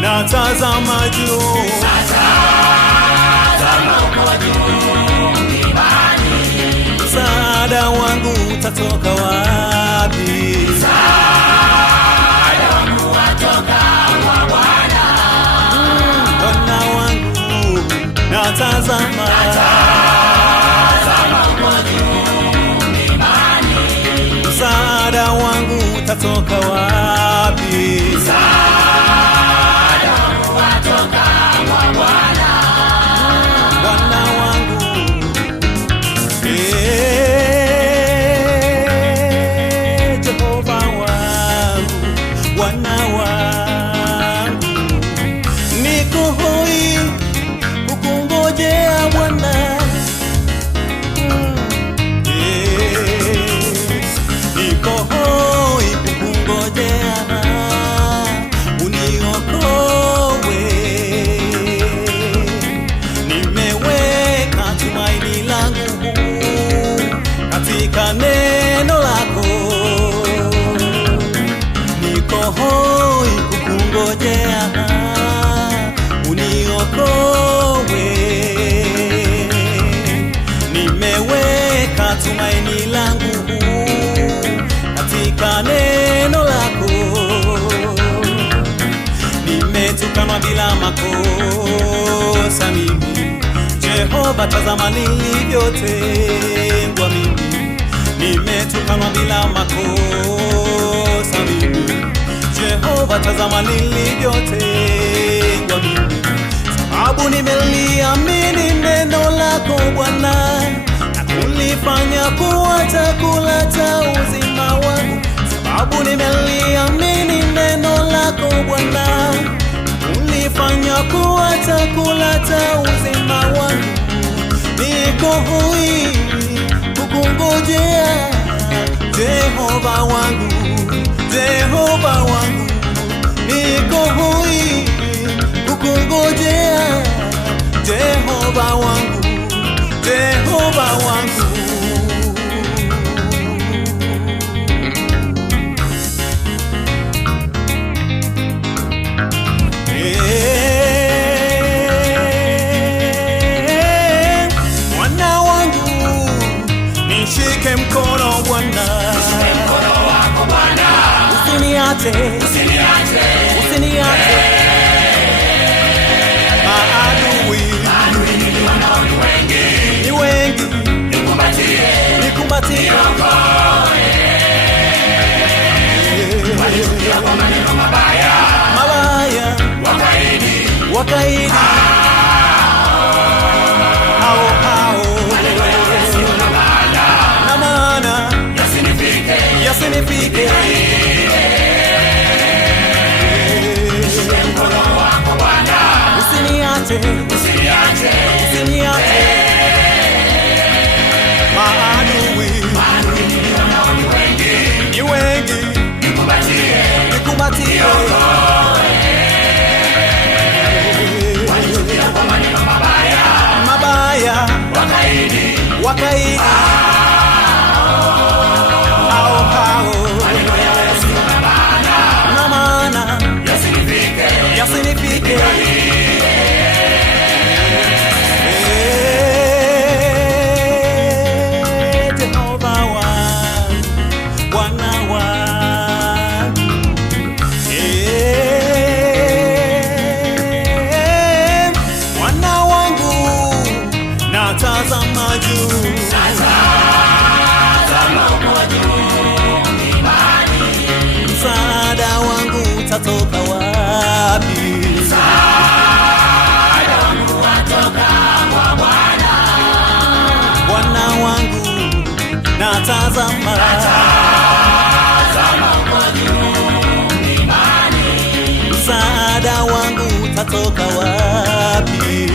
Natazama juu, natazama kwa juu mbinguni. Msaada wangu utatoka wapi? Msaada wangu watoka kwa Bwana. Bwana wangu natazama, natazama kwa juu mbinguni. Msaada wangu utatoka wapi? Bwana wangu, Jehova wangu, Bwana wangu, niko hoi kukungojea Bwana. Niko hoi kukungojea, uniokoe. Nimeweka tumaini langu katika neno lako. Niko hoi kukungojea, uniokoe. Nimeweka tumaini langu katika neno lako. Nimetukanwa bila makosa mimi, Jehova tazama nilivyotengwa mimi. Nimetukanwa bila makosa mimi, Jehova tazama nilivyotengwa mimi. Sababu nimeliamini neno lako Bwana, na kulifanya kuwa chakula cha uzima wangu. Sababu nimeliamini neno lako Bwana, ulifanya kuwa chakula cha uzima wangu. Niko hoi kukungojea Jehova wangu, Jehova wangu. Niko hoi kukungojea Jehova wangu, Jehova wangu. Bwana wangu, nishike mkono Bwana, nishike mkono wako Bwana, usiniache, usiniache, usiniache. Maadui niliona ni wengi, ni wengi, nikumbatie, nikumbatie, niokoe. Walichukia kwa maneno mabaya, mabaya, wakaidi, wakaidi. Maneno yao yasiyo na maana, yasinifike, yasinifike. Mkono wako Bwana, Usiniache, usiniache. maadui Nilionao ni wengi, ni wengi, nikumbatie, nikumbatie. wanichukia kwa maneno mabaya, wakaidi hao maneno yao yasiyo na maana, yasinifike. Jehova wangu, Bwana wangu, Bwana wangu, natazama juu, msaada wangu utatoka wapi? Bwana wangu, natazama msaada wangu utatoka wapi?